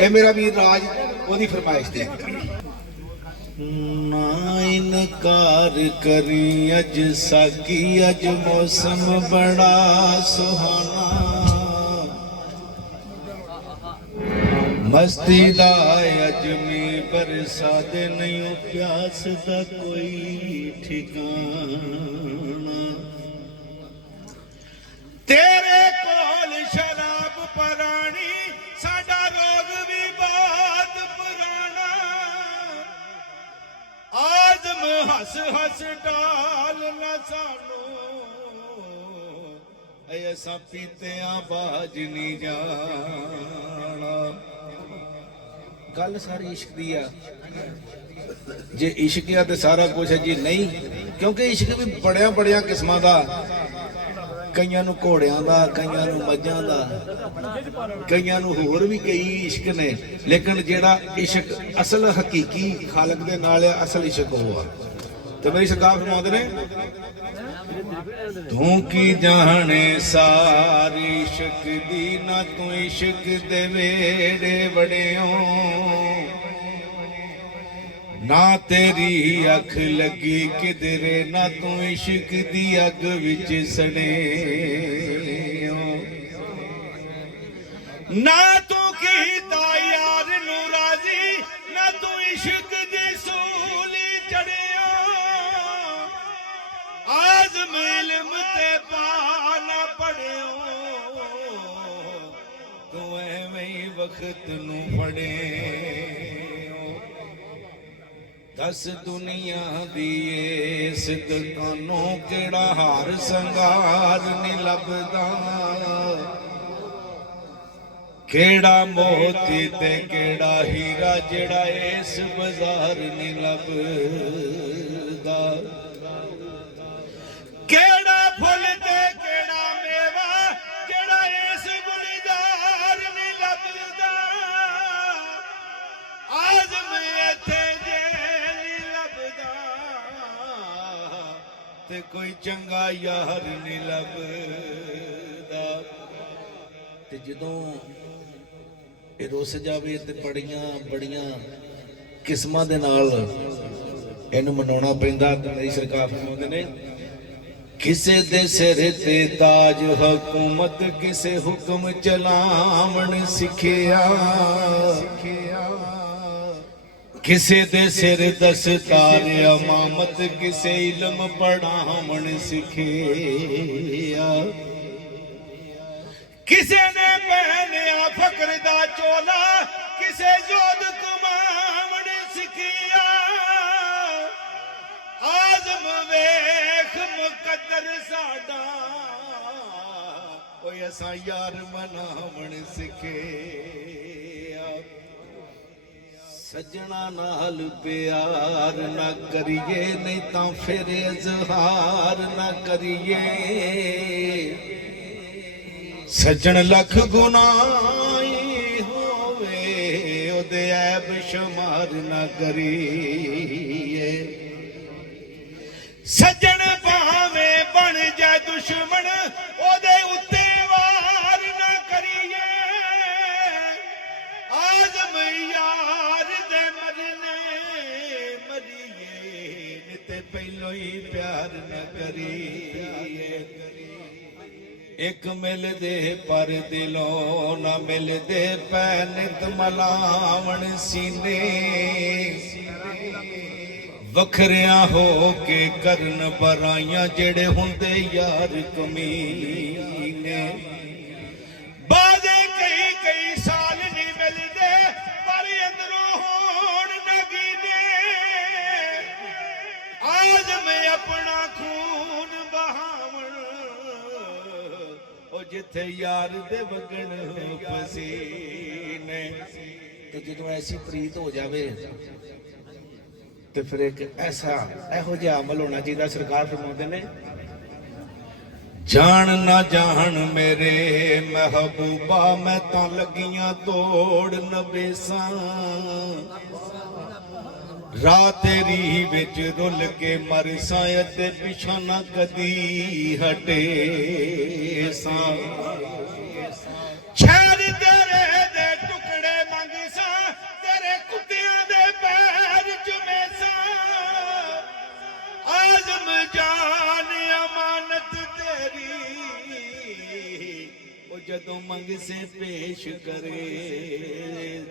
ये मेरा वीर राज ओदी फरमाइश थी। ना इनकार करी अज साकी अज मौसम बड़ा सुहाना मस्ती दा अज मी बरसा दे नहीं प्यास दा कोई ठिकाना तेरे कोल शराब परानी साडा रोग भी बहुत पुराना आजम हस हस डाल न सानू ऐसा पीते बाज नहीं जाना गल सारी इश्क दी आ जे इश्क आ ते सारा कुछ है जी नहीं क्योंकि इश्क भी बड़िया बड़िया किस्मां दा कईयां नूं घोड़ियां दा कईयां नूं मੱਝਾਂ दा कईयां नूं होर भी कई इश्क ने लेकिन जेड़ा इश्क असल हकीकी खालक दे नाल है असल इश्क वो आ ते मेरी सरकार फरमाउंदे ने तू की जाने सारी इश्क दी ना तू इश्क दे वेड़े बड़ियों ना तेरी अख लगी किधरे ना तू इश्क दी अग विच सड़े ना तू कीता यार नू राजी ना तू इश्क दी सूली चढ़िया आज़म इल्म ते पाना पढ़ियो तू एवें ही वक्त नू फड़े दस दुनिया दी इस दुकानों केड़ा हार संगार नहीं लभदा केड़ा मोती ते केड़ा हीरा जेड़ा इस बाजार नहीं लभदा केड़ा फुल ते केड़ा मेवा जेड़ा इस गुलजार नहीं लभदा आज़म इत्थे जे नहीं लभदा ते कोई चंगा यार नहीं लभदा ते जदों ये रुस जावे ते बड़ियां किस्मां दे नाल इहनूं मनाउणा पैंदा ते मेरी सरकार फरमाउंदे ने किसे दे सिर ते ताज हुकूमत किसे हुक्म चलावण सिखिया किसे दे सिर दस्तार अमामत किसे इल्म पढ़ावण सिखिया किसे ने पहनिया फकर दा चोला किसे जोध कमावण सिखिया आज़म वेख मुकद्दर साडा ओए असां यार मनावण सिखिया सजना नाल प्यार ना करिए नहीं तां फिर इजहार ना करिए सज्जन लख गुनाही होवे ओदे ऐब शुमार ना करिए सज्जन भावें बन जाए दुश्मन ओदे उत्ते वार ना करिए आज़म यार दे मरने मरिए निते पहलो ही प्यार न करिए एक मिलदे पर दिलों ना मिलदे पै नित मलावण सीने वखरिया हो के करन बराइयां जेड़े हुंदे यार कमीने बाजे कई साल नहीं मिलदे पर अंदरों होण नगीने आज़म अपना खून बहावण ओ जिथे यार दे वगण पसीने तो जो ऐसी प्रीत हो जावे तो फिर एक ऐसा एहो जिहा अमल होना चाहिए। सरकार फरमाते ने जान ना जान मेरे महबूबा मैं तां लगियां तोड़ नबेसा राह तेरी विच रुल के मरसा ते पिछा ना कदी हटे सा छेड़ तेरे दे टुकड़े मंग ਜਾਨ ਅਮਾਨਤ ਤੇਰੀ ਉਹ ਜਦੋਂ ਮੰਗ ਸੇ ਪੇਸ਼ ਕਰੇ